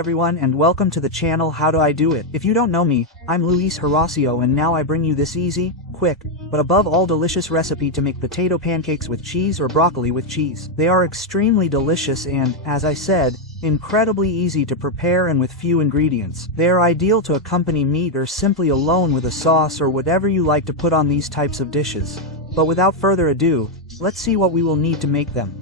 everyone and welcome to the channel How Do I Do It. If you don't know me, I'm Luis Horacio and now I bring you this easy, quick, but above all delicious recipe to make potato pancakes with cheese or broccoli with cheese. They are extremely delicious and, as I said, incredibly easy to prepare and with few ingredients. They are ideal to accompany meat or simply alone with a sauce or whatever you like to put on these types of dishes. But without further ado, let's see what we will need to make them.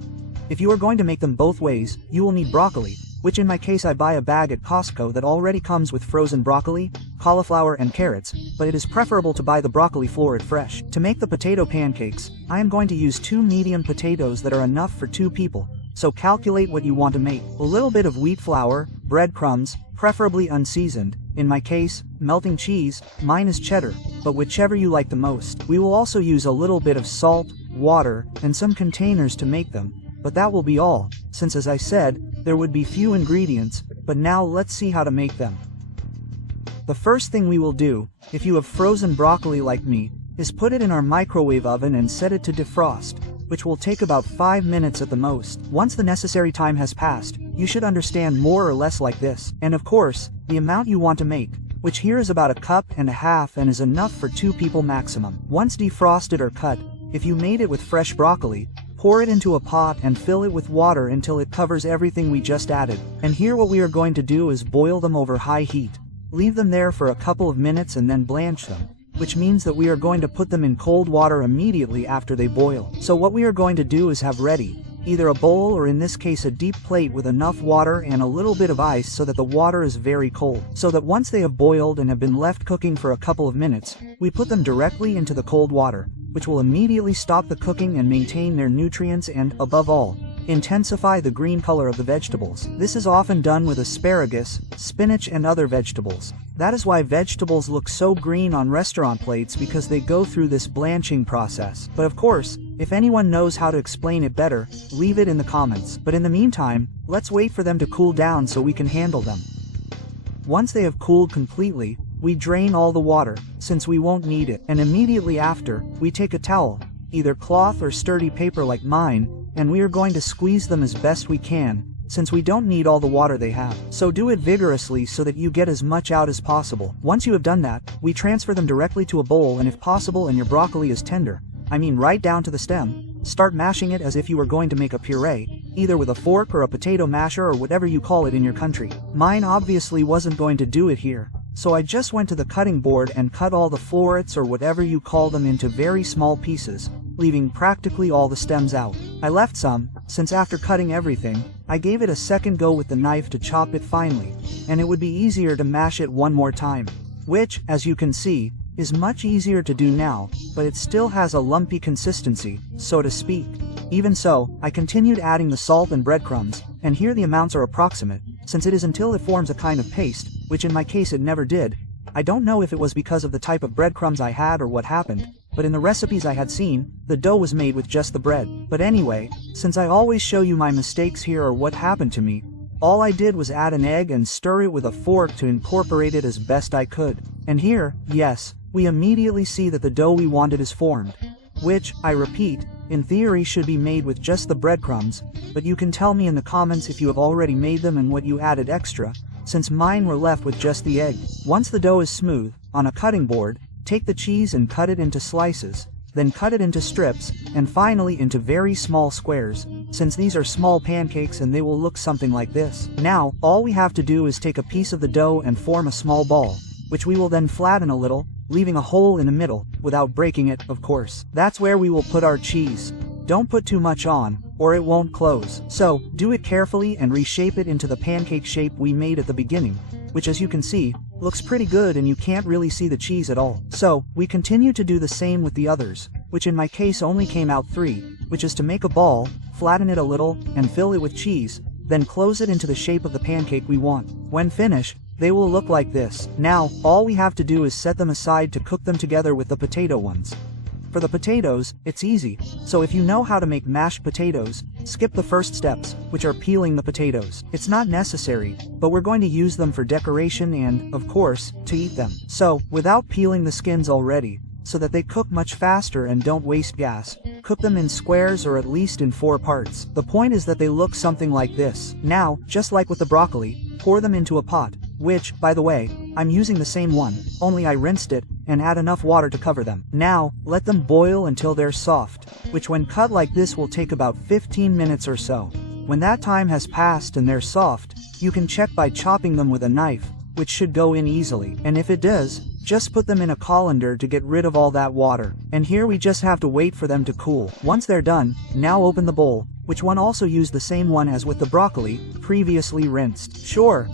If you are going to make them both ways, you will need broccoli, which in my case I buy a bag at Costco that already comes with frozen broccoli, cauliflower and carrots, but it is preferable to buy the broccoli floret fresh. To make the potato pancakes, I am going to use 2 medium potatoes that are enough for 2 people, so calculate what you want to make. A little bit of wheat flour, breadcrumbs, preferably unseasoned, in my case, melting cheese, mine is cheddar, but whichever you like the most. We will also use a little bit of salt, water, and some containers to make them. But that will be all, since as I said, there would be few ingredients, but now let's see how to make them. The first thing we will do, if you have frozen broccoli like me, is put it in our microwave oven and set it to defrost, which will take about 5 minutes at the most. Once the necessary time has passed, you should understand more or less like this. And of course, the amount you want to make, which here is about 1.5 cups and is enough for 2 people maximum. Once defrosted or cut, if you made it with fresh broccoli, pour it into a pot and fill it with water until it covers everything we just added. And here what we are going to do is boil them over high heat. Leave them there for a couple of minutes and then blanch them, which means that we are going to put them in cold water immediately after they boil. So what we are going to do is have ready, either a bowl or in this case a deep plate with enough water and a little bit of ice so that the water is very cold. So that once they have boiled and have been left cooking for a couple of minutes, we put them directly into the cold water, which will immediately stop the cooking and maintain their nutrients and, above all, intensify the green color of the vegetables. This is often done with asparagus, spinach and other vegetables. That is why vegetables look so green on restaurant plates, because they go through this blanching process. But of course, if anyone knows how to explain it better, leave it in the comments. But in the meantime, let's wait for them to cool down so we can handle them. Once they have cooled completely, we drain all the water, since we won't need it, and immediately after, we take a towel, either cloth or sturdy paper like mine, and we are going to squeeze them as best we can, since we don't need all the water they have. So do it vigorously so that you get as much out as possible. Once you have done that, we transfer them directly to a bowl, and if possible and your broccoli is tender, I mean right down to the stem, start mashing it as if you were going to make a puree, either with a fork or a potato masher or whatever you call it in your country. Mine obviously wasn't going to do it here, so I just went to the cutting board and cut all the florets or whatever you call them into very small pieces, leaving practically all the stems out. I left some, since after cutting everything, I gave it a second go with the knife to chop it finely, and it would be easier to mash it one more time, which, as you can see, is much easier to do now, but it still has a lumpy consistency, so to speak. Even so, I continued adding the salt and breadcrumbs, and here the amounts are approximate, since it is until it forms a kind of paste, which in my case it never did. I don't know if it was because of the type of breadcrumbs I had or what happened, but in the recipes I had seen, the dough was made with just the bread. But anyway, since I always show you my mistakes here or what happened to me, all I did was add an egg and stir it with a fork to incorporate it as best I could. And here, yes, we immediately see that the dough we wanted is formed, which, I repeat, in theory should be made with just the breadcrumbs, but you can tell me in the comments if you have already made them and what you added extra, since mine were left with just the egg. Once the dough is smooth, on a cutting board, take the cheese and cut it into slices, then cut it into strips, and finally into very small squares, since these are small pancakes and they will look something like this. Now, all we have to do is take a piece of the dough and form a small ball, which we will then flatten a little, leaving a hole in the middle, without breaking it, of course. That's where we will put our cheese. Don't put too much on, or it won't close. So, do it carefully and reshape it into the pancake shape we made at the beginning, which as you can see, looks pretty good and you can't really see the cheese at all. So, we continue to do the same with the others, which in my case only came out 3, which is to make a ball, flatten it a little, and fill it with cheese, then close it into the shape of the pancake we want. When finished, they will look like this. Now, all we have to do is set them aside to cook them together with the potato ones. For the potatoes, it's easy, so if you know how to make mashed potatoes, skip the first steps, which are peeling the potatoes. It's not necessary, but we're going to use them for decoration and, of course, to eat them. So, without peeling the skins already, so that they cook much faster and don't waste gas, cook them in squares or at least in 4 parts. The point is that they look something like this. Now, just like with the broccoli, pour them into a pot, which, by the way, I'm using the same one, only I rinsed it, and add enough water to cover them. Now, let them boil until they're soft, which when cut like this will take about 15 minutes or so. When that time has passed and they're soft, you can check by chopping them with a knife, which should go in easily, and if it does, just put them in a colander to get rid of all that water. And here we just have to wait for them to cool. Once they're done, now open the bowl, which one also used the same one as with the broccoli, previously rinsed. Sure.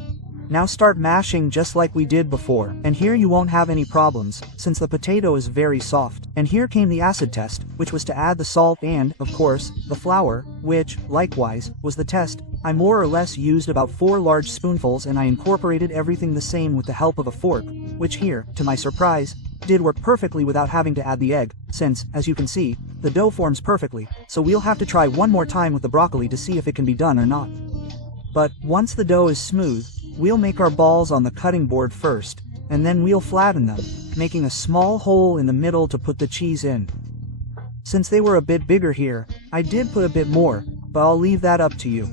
Now start mashing just like we did before, and here you won't have any problems, since the potato is very soft. And here came the acid test, which was to add the salt and, of course, the flour, which, likewise, was the test. I more or less used about 4 large spoonfuls and I incorporated everything the same with the help of a fork, which here, to my surprise, did work perfectly without having to add the egg, since, as you can see, the dough forms perfectly, so we'll have to try one more time with the broccoli to see if it can be done or not. But, once the dough is smooth, we'll make our balls on the cutting board first, and then we'll flatten them, making a small hole in the middle to put the cheese in. Since they were a bit bigger here, I did put a bit more, but I'll leave that up to you.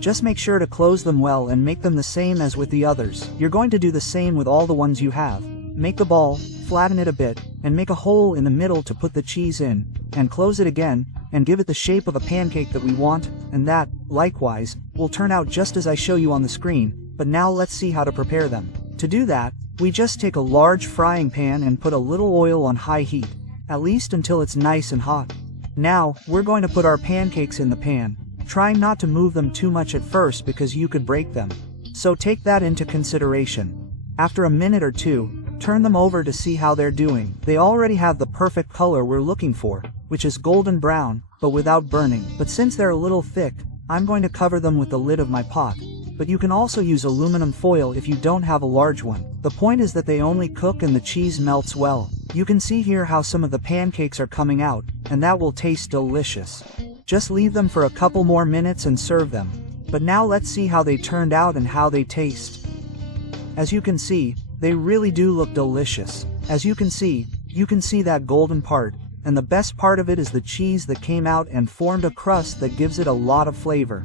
Just make sure to close them well and make them the same as with the others. You're going to do the same with all the ones you have. Make the ball, flatten it a bit, and make a hole in the middle to put the cheese in, and close it again, and give it the shape of a pancake that we want, and that, likewise, will turn out just as I show you on the screen. But now let's see how to prepare them. To do that, we just take a large frying pan and put a little oil on high heat, at least until it's nice and hot. Now, we're going to put our pancakes in the pan, trying not to move them too much at first because you could break them. So take that into consideration. After a minute or two, turn them over to see how they're doing. They already have the perfect color we're looking for, which is golden brown, but without burning. But since they're a little thick, I'm going to cover them with the lid of my pot. But you can also use aluminum foil if you don't have a large one. The point is that they only cook and the cheese melts well. You can see here how some of the pancakes are coming out, and that will taste delicious. Just leave them for a couple more minutes and serve them. But now let's see how they turned out and how they taste. As you can see, they really do look delicious. As you can see that golden part, and the best part of it is the cheese that came out and formed a crust that gives it a lot of flavor.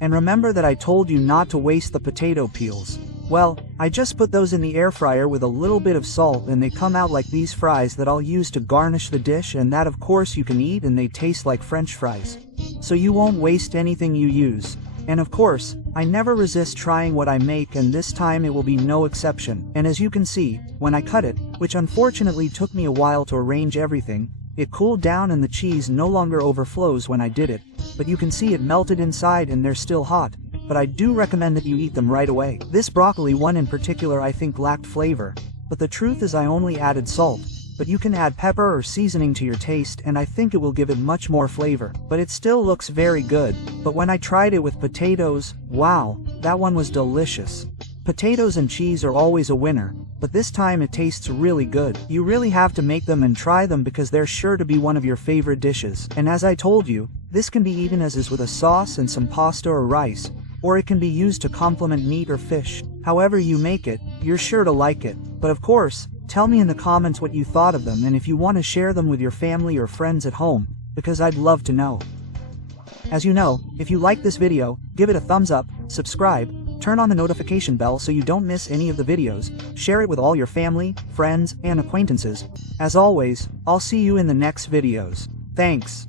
And remember that I told you not to waste the potato peels. Well, I just put those in the air fryer with a little bit of salt and they come out like these fries that I'll use to garnish the dish, and that of course you can eat, and they taste like French fries. So you won't waste anything you use. And of course, I never resist trying what I make, and this time it will be no exception. And as you can see, when I cut it, which unfortunately took me a while to arrange everything, it cooled down and the cheese no longer overflows when I did it. But you can see it melted inside and they're still hot. But I do recommend that you eat them right away. This broccoli one in particular I think lacked flavor. But the truth is I only added salt. But you can add pepper or seasoning to your taste, and I think it will give it much more flavor. But it still looks very good. But when I tried it with potatoes, wow, that one was delicious. Potatoes and cheese are always a winner, but this time it tastes really good. You really have to make them and try them because they're sure to be one of your favorite dishes. And as I told you, this can be eaten as is with a sauce and some pasta or rice, or it can be used to complement meat or fish. However you make it, you're sure to like it. But of course, tell me in the comments what you thought of them and if you want to share them with your family or friends at home, because I'd love to know. As you know, if you like this video, give it a thumbs up, subscribe, turn on the notification bell so you don't miss any of the videos, share it with all your family, friends, and acquaintances. As always, I'll see you in the next videos. Thanks.